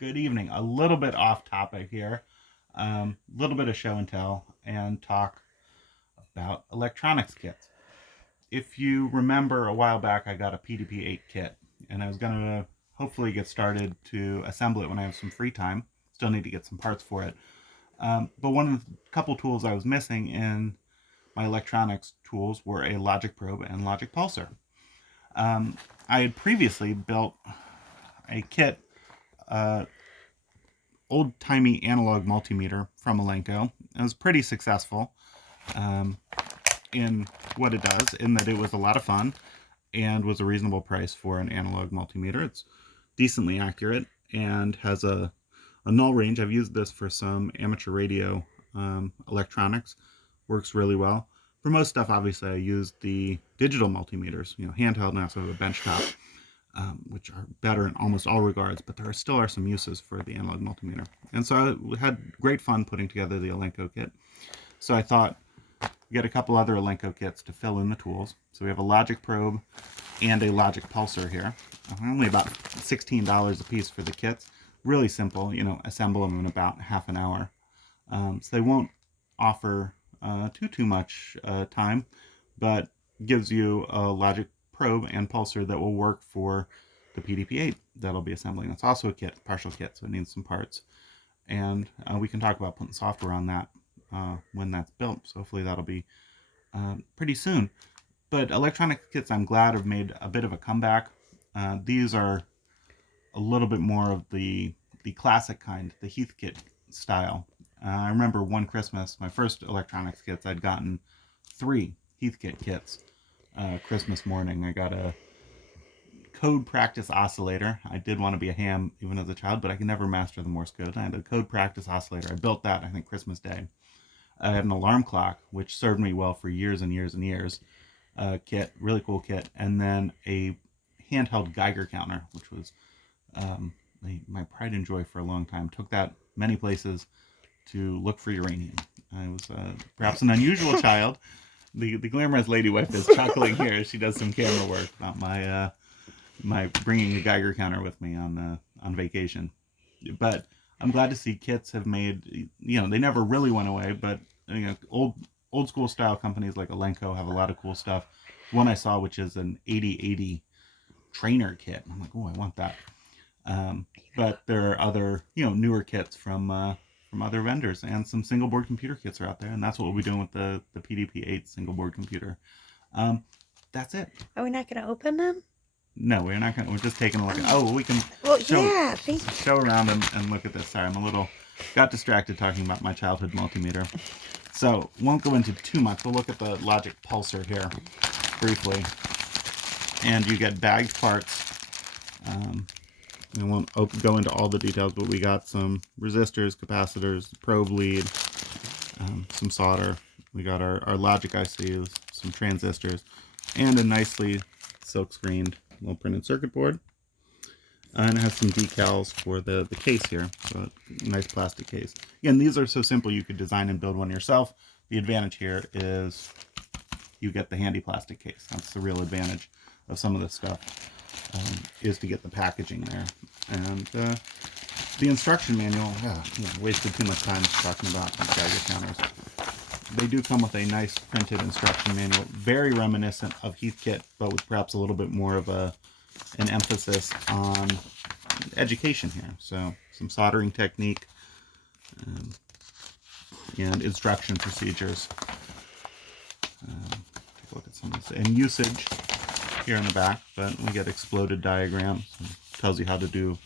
Good evening. A little bit off topic here. A little bit of show and tell and talk about electronics kits. If you remember a while back, I got a PDP-8 kit, and I was going to hopefully get started to assemble it when I have some free time. Still need to get some parts for it. But one of the couple tools I was missing in my electronics tools were a logic probe and logic pulser. I had previously built a kit, old-timey analog multimeter from ELENCO. It was pretty successful in what it does, in that it was a lot of fun and was a reasonable price for an analog multimeter. It's decently accurate and has a null range. I've used this for some amateur radio electronics. Works really well. For most stuff, obviously, I use the digital multimeters, handheld, and I also have a benchtop, which are better in almost all regards, but there still are some uses for the analog multimeter. And so I had great fun putting together the ELENCO kit. So I thought, get a couple other ELENCO kits to fill in the tools. So we have a logic probe and a logic pulser here. Only about $16 a piece for the kits. Really simple, assemble them in about half an hour. So they won't offer too much time, but gives you a logic probe and pulser that will work for the PDP-8 that'll be assembling. It's also a kit, partial kit, so it needs some parts. And we can talk about putting software on that when that's built. So hopefully that'll be pretty soon. But electronic kits, I'm glad, have made a bit of a comeback. These are a little bit more of the classic kind, the Heathkit style. I remember one Christmas, my first electronics kits, I'd gotten 3 Heathkit kits. Christmas morning, I got a code practice oscillator. I did want to be a ham even as a child, but I could never master the Morse code. I had a code practice oscillator. I built that, I think, Christmas Day. I had an alarm clock, which served me well for years and years and years. Kit, really cool kit. And then a handheld Geiger counter, which was my pride and joy for a long time. Took that many places to look for uranium. I was perhaps an unusual child. The glamorous lady wife is chuckling here. She does some camera work about my bringing a Geiger counter with me on vacation. But I'm glad to see kits have made, they never really went away, but old school style companies like ELENCO have a lot of cool stuff. One I saw, which is an 8080 trainer kit. I'm like, oh, I want that. But there are other, newer kits from other vendors, and some single board computer kits are out there, and that's what we'll be doing with the PDP-8 single board computer. That's it. Are we not going to open them? No, we're not going to. We're just taking a look at. We can show around and look at this. Sorry, got distracted talking about my childhood multimeter. So, won't go into too much. We'll look at the logic pulser here briefly. And you get bagged parts. I won't go into all the details, but we got some resistors, capacitors, probe lead, some solder. We got our logic ICs, some transistors, and a nicely silk-screened little printed circuit board. And it has some decals for the case here, so a nice plastic case. Again, these are so simple you could design and build one yourself. The advantage here is you get the handy plastic case. That's the real advantage of some of this stuff. Is to get the packaging there. And the instruction manual, wasted too much time talking about these Geiger counters. They do come with a nice printed instruction manual, very reminiscent of Heathkit, but with perhaps a little bit more of an emphasis on education here. So some soldering technique and instruction procedures. Take a look at some of this. And usage here in the back, but we get exploded diagrams and tells you how to do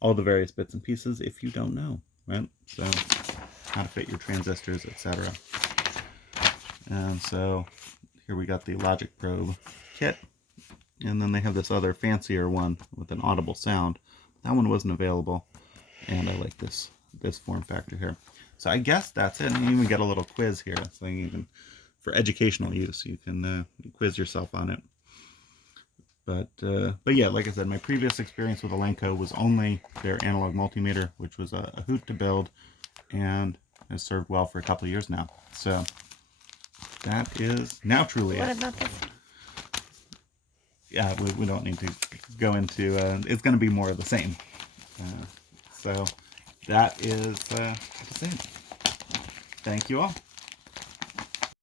all the various bits and pieces if you don't know, right? So how to fit your transistors, etc. And so here we got the logic probe kit, and then they have this other fancier one with an audible sound. That one wasn't available, and I like this form factor here. So I guess that's it. And you even get a little quiz here, so you can, for educational use, you can quiz yourself on it. But yeah, like I said, my previous experience with ELENCO was only their analog multimeter, which was a hoot to build, and has served well for a couple of years now. So that is now truly What it. about this? Yeah, we don't need to go into. It's going to be more of the same. So that is it. Thank you all.